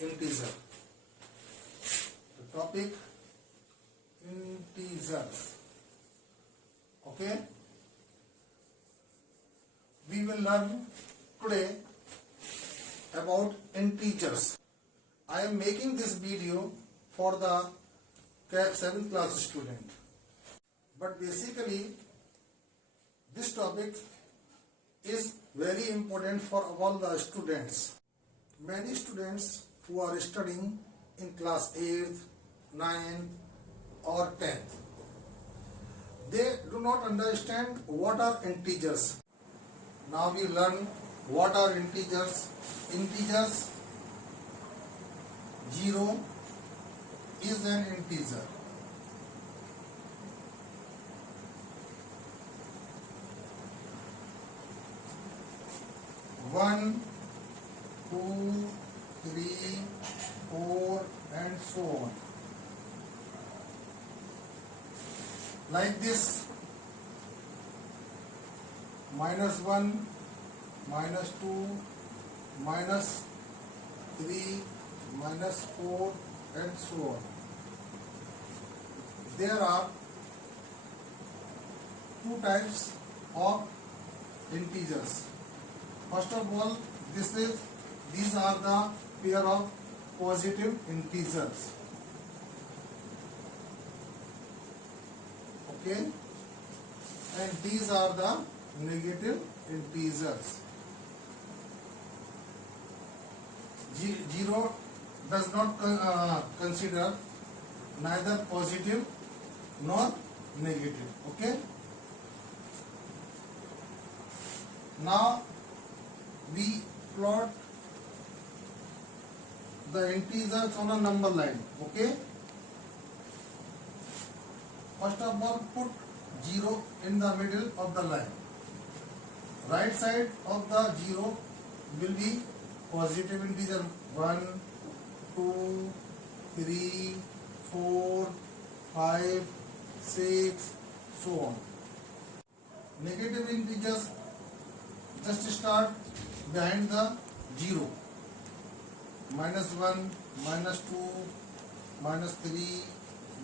integer. The topic integers. Okay. We will learn today about integers. I am making this video for the 7th class student. But basically, this topic is very important for all the students. Many students who are studying in class 8th, 9th or 10th, they do not understand what are integers. Now we learn what are integers. Integers, 0 is an integer. 1, 2, 3, 4 and so on. Like this, -1, -2, -3, -4 and so on. There are two types of integers. First of all, these are the pair of positive integers. Okay, and these are the negative integers. 0 does not consider neither positive nor negative. Okay. Now we plot the integers on a number line. Okay. First of all, put 0 in the middle of the line. Right side of the 0 will be positive integer 1, 2, 3, 4, 5, 6, so on. Negative integers just start behind the 0. -1, -2, -3,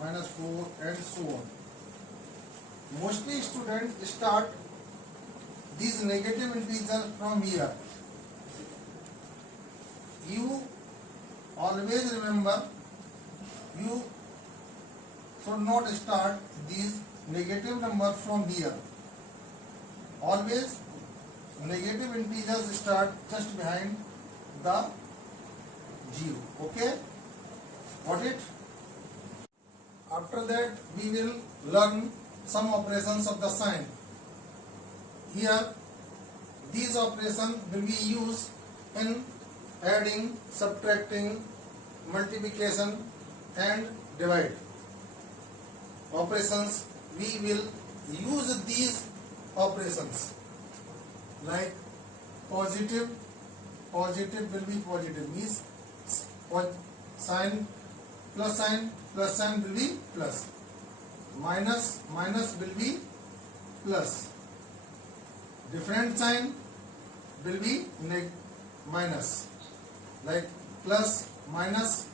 -4 and so on. Mostly students start these negative integers from here. You always remember, you should not start these negative numbers from here. Always negative integers start just behind the 0. Okay, got it? After that we will learn some operations of the sign. Here these operations will be used in adding, subtracting, multiplication and divide. Operations, we will use these operations like positive will be positive, means sign plus sign will be plus, minus will be plus, different sign will be minus, like plus minus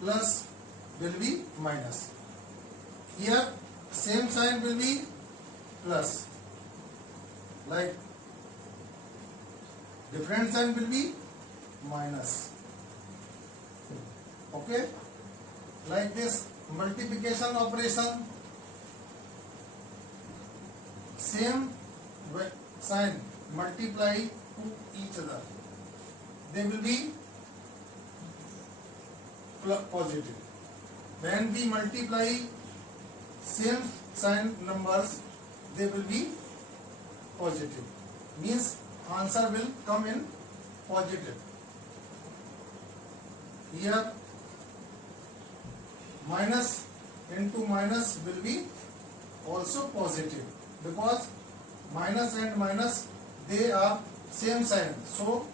plus will be minus. Here same sign will be plus, like different sign will be minus. Okay, like this multiplication operation, same sign multiply to each other, they will be positive. When we multiply same sign numbers, they will be positive, means answer will come in positive. Here minus into minus will be also positive, because minus and minus, they are same sign. So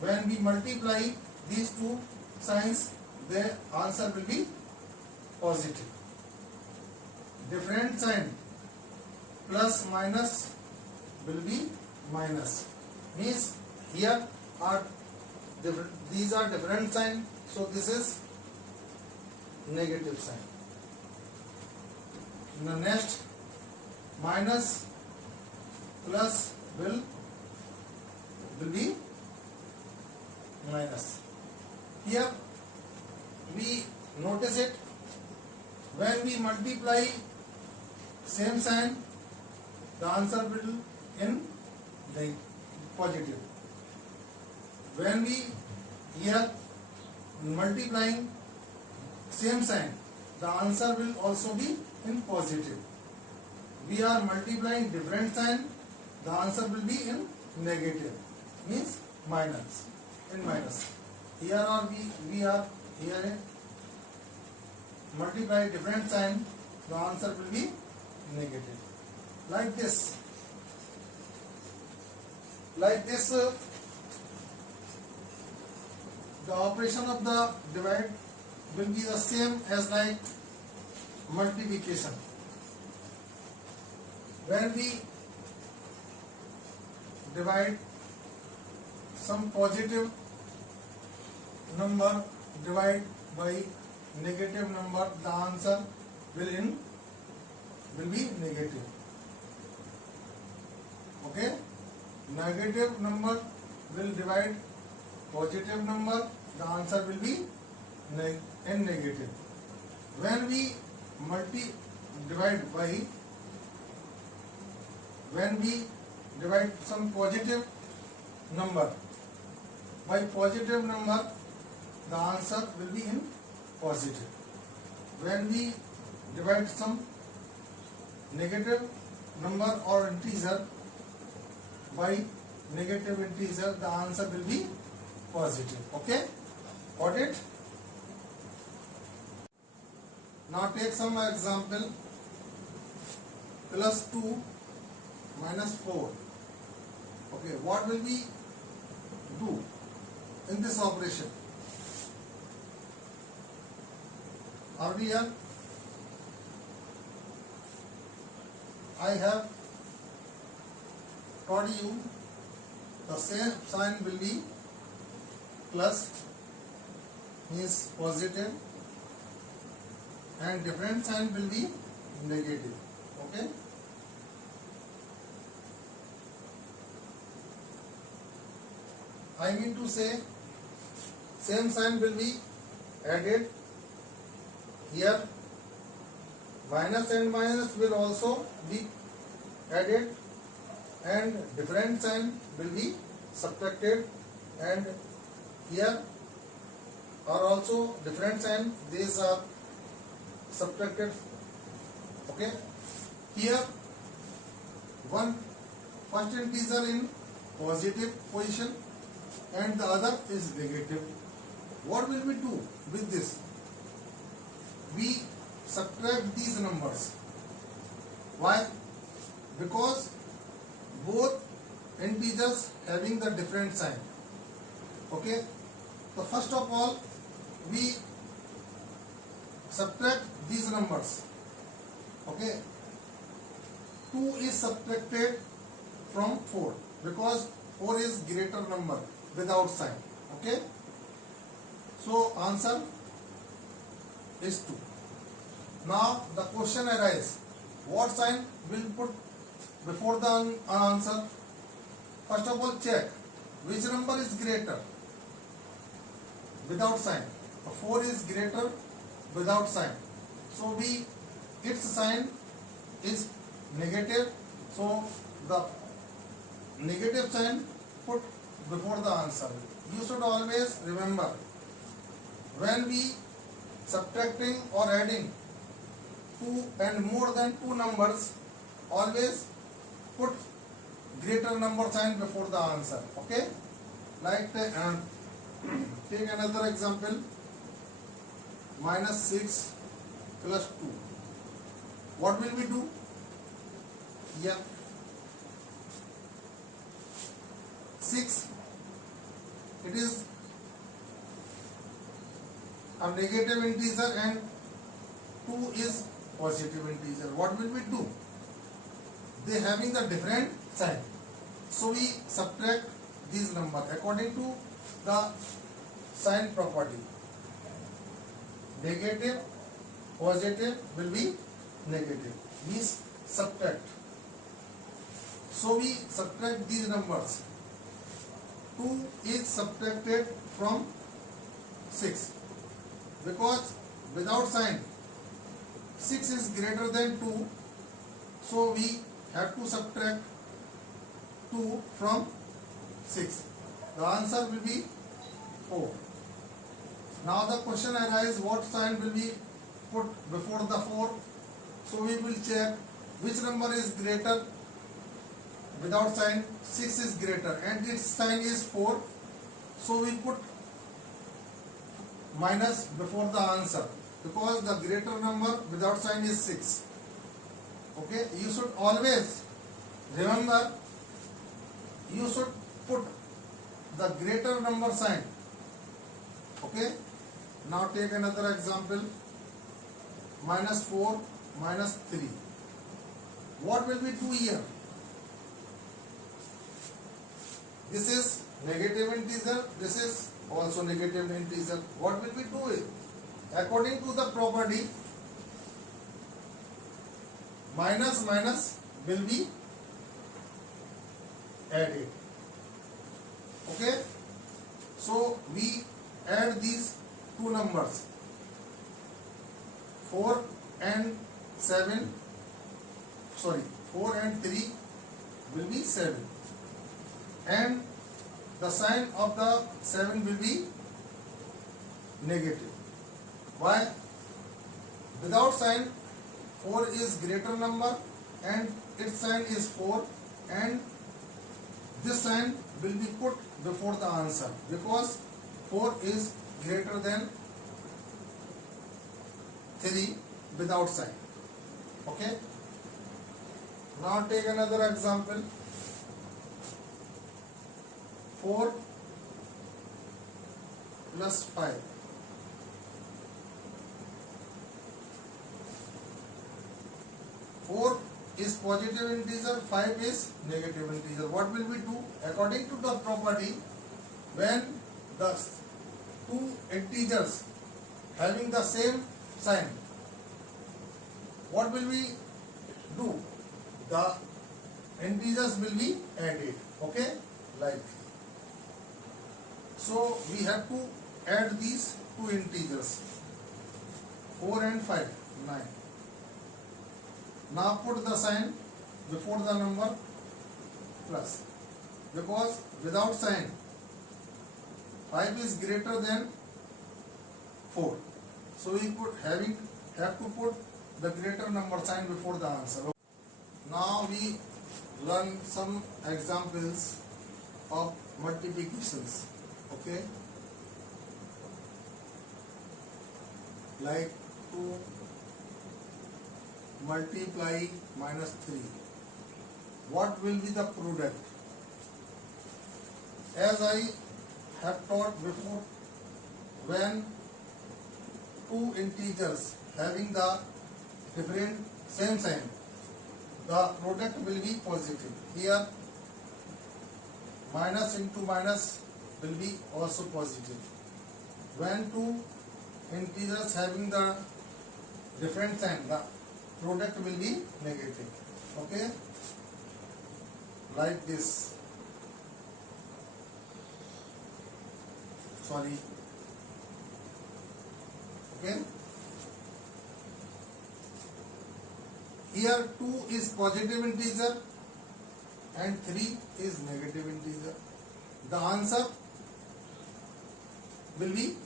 when we multiply these two signs, the answer will be positive. Different sign, plus minus will be minus, means here are different, these are different sign, so this is negative sign. The next, minus plus will be minus. Here we notice it, when we multiply same sign, the answer will in the positive. When we here multiplying same sign, the answer will also be in positive. We are multiplying different sign, the answer will be in negative, means minus, in minus. Here are we are here multiply different sign, the answer will be negative. Like this, the operation of the divide will be the same as like multiplication. When we divide some positive number divide by negative number, the answer will be negative. Okay, negative number will divide positive number, the answer will be in negative. When we divide some positive number by positive number, the answer will be in positive. When we divide some negative number or integer by negative integer, the answer will be positive. Okay, got it? Now take some example. Plus 2 minus 4. Okay, what will we do in this operation? Earlier I have taught you the same sign will be plus, means positive, and different sign will be negative. Okay, I mean to say same sign will be added here, minus and minus will also be added, and different sign will be subtracted, and here are also different sign, these are subtracted. Okay, here one first integer in positive position and the other is negative. What will we do with this? We subtract these numbers. Why? Because both integers having the different sign. Okay, so first of all we subtract these numbers. Okay, 2 is subtracted from 4 because 4 is greater number without sign. Okay, so answer is 2. Now the question arises, what sign will put before the answer? First of all check which number is greater without sign. The 4 is greater without sign, so its sign is negative, so the negative sign put before the answer. You should always remember, when we subtracting or adding 2 and more than 2 numbers, always put greater number sign before the answer. Okay, like take another example, minus 6 plus 2. What will we do? Here 6, it is a negative integer and 2 is positive integer. What will we do? They having the different sign, so we subtract these number according to the sign property. Negative, positive will be negative. We subtract. So we subtract these numbers. 2 is subtracted from 6 because without sign 6 is greater than 2, so we have to subtract 2 from 6. The answer will be 4. Now the question arises, what sign will be put before the 4? So we will check which number is greater. Without sign 6 is greater and its sign is 4, so we put minus before the answer because the greater number without sign is 6. Okay, you should always remember, you should put the greater number sign. Okay, now take another example. Minus 4 minus 3. What will be 2 here? This is negative integer, this is also negative integer. What will we do? According to the property, minus minus will be added. Okay? So we add these two numbers, 4 and 3 will be 7. And the sign of the 7 will be negative. Why? Without sign 4 is greater number and its sign is 4, and this sign will be put before the answer because 4 is greater than 3 without sign. Okay? Now take another example. 4 plus 5. 4 is positive integer, 5 is negative integer. What will we do? According to the property, when the two integers having the same sign, what will we do? The integers will be added. Okay? Like. So we have to add these two integers, 4 and 5, 9. Now put the sign before the number plus, because without sign 5 is greater than 4. So we have to put the greater number sign before the answer. Now we learn some examples of multiplications. Okay, like 2 multiply minus 3. What will be the product? As I have taught before, when two integers having the different same sign, the product will be positive. Here minus into minus will be also positive. When two integers having the different sign, the product will be negative. Okay, like this. Sorry. Okay, here 2 is positive integer and 3 is negative integer. The answer will be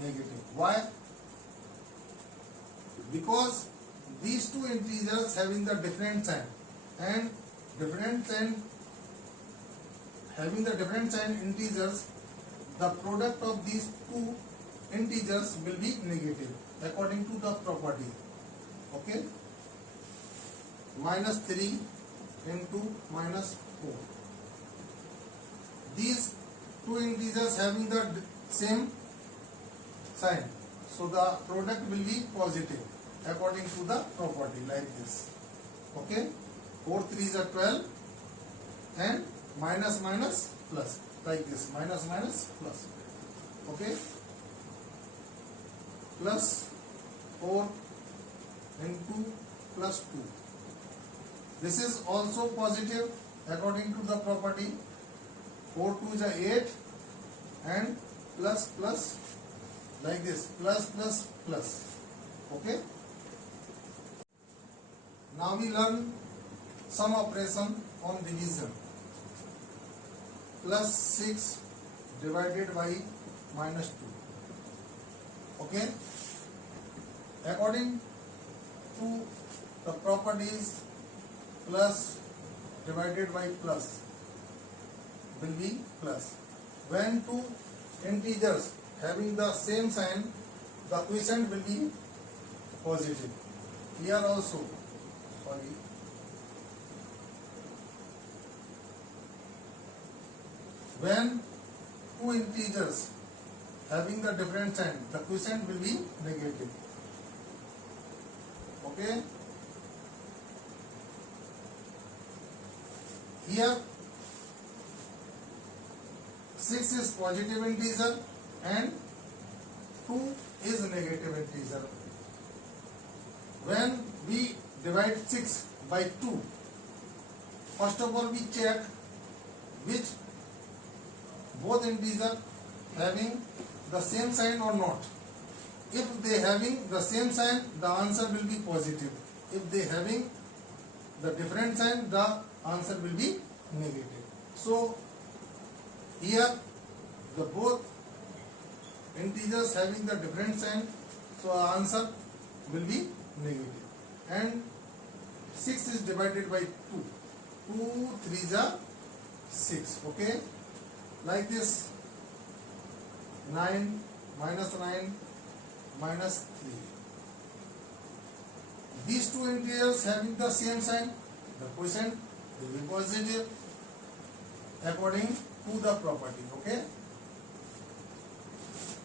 negative. Why? Because these two integers having the different sign, and having the different sign integers, the product of these two integers will be negative according to the property. Okay, minus 3 into minus 4. These two integers having the same sign, so the product will be positive according to the property, like this. Okay, 4 3s are 12 and minus minus plus, like this, minus minus plus. Okay, plus 4 into plus 2. This is also positive according to the property. 4 2 is 8 and plus plus, like this, plus plus plus. Okay. Now we learn some operation on division. Plus 6 divided by minus 2. Okay. According to the properties, plus divided by plus will be plus. When two integers having the same sign, the quotient will be positive. Here also, when two integers having the different sign, the quotient will be negative. Okay. Here 6 is positive integer and 2 is negative integer. When we divide 6 by 2, first of all we check which both integers having the same sign or not. If they having the same sign, the answer will be positive. If they having the different sign, the answer will be negative. So here the both integers having the different sign, so our answer will be negative. And 6 is divided by 2. 2 3s are 6. Okay, like this, 9 minus 3. These two integers having the same sign, the quotient will be positive according to the property. Okay,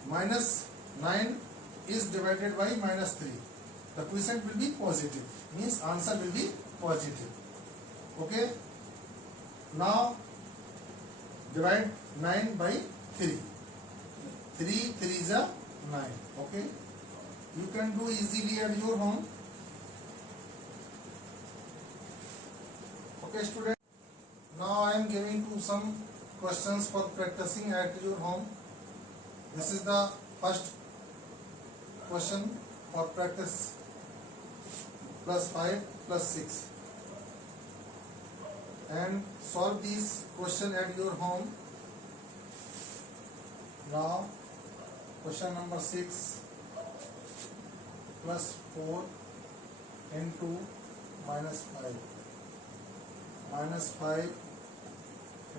minus 9 is divided by minus 3. The quotient will be positive, means answer will be positive. Okay, now divide 9 by 3. 3 3s are 9. Okay, you can do easily at your home. Okay student, now I am giving you some questions for practicing at your home. This is the first question for practice. Plus 5 plus 6, and solve these question at your home. Now question number 6, plus 4 into minus 5, minus 5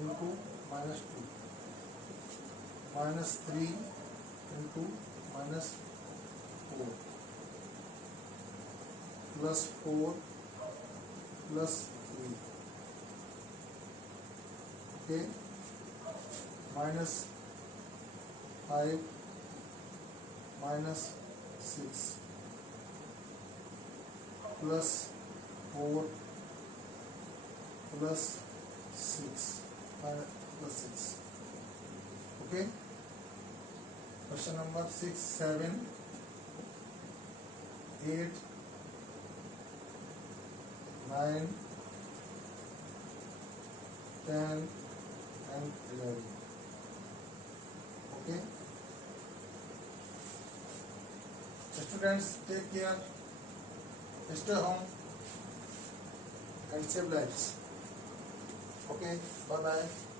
into minus 2, minus 3 into minus 4, plus 4 plus 3. Okay, minus 5 minus 6 plus 4 plus 6 plus 6. Okay, question number 6, 7, 8, 9, 10 and 11. Okay, students, take care, stay home and save lives. Okay, bye bye.